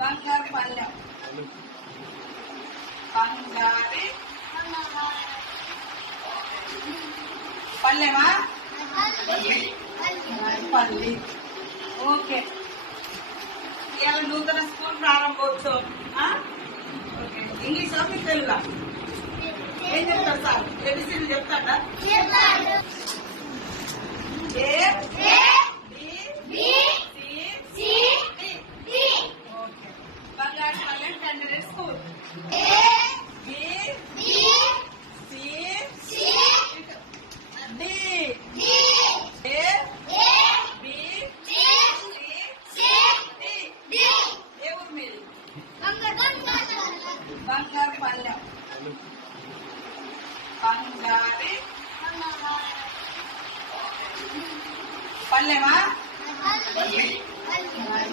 బంగారు పల్లెం. బంగారి పల్లెమా పల్లి. ఓకే. ఇవాళ నూతన స్కూల్ ప్రారంభోత్సవం. ఇంగ్లీష్ మీకు తెలుగా ఏం చెప్తారు సార్? ఏబిసిడీలు చెప్తాడా? బంగారు పల్లెం క్యాండిడేట్ స్కూల్. బంగారు పల్లెం బంగారి పల్లెమా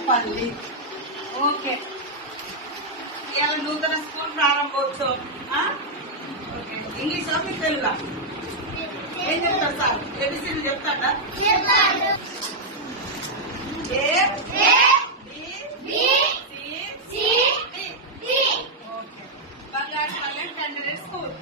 పల్లి. ఓకే. ఇవాళ నూతన స్కూల్ ప్రారంభోత్సవం. ఇంగ్లీష్ మీకు తెలుగా ఏం చెప్తారు సార్? ఏబిసిడీలు చెప్తాడా? బంగారు పల్లెం క్యాండిడేట్ స్కూల్.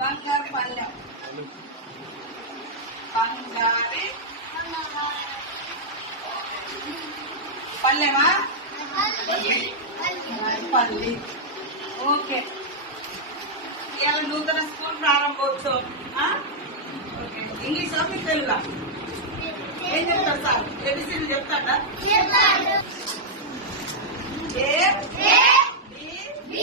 బంగారు పల్లెం బంగారి పల్లెమా పల్లి. ఓకే. ఇవాళ నూతన స్కూల్ ప్రారంభోత్సవం. ఇంగ్లీష్ మీకు తెలుగా ఏం చెప్తారు సార్? ఏబిసిడీలు చెప్తాడా? A, B,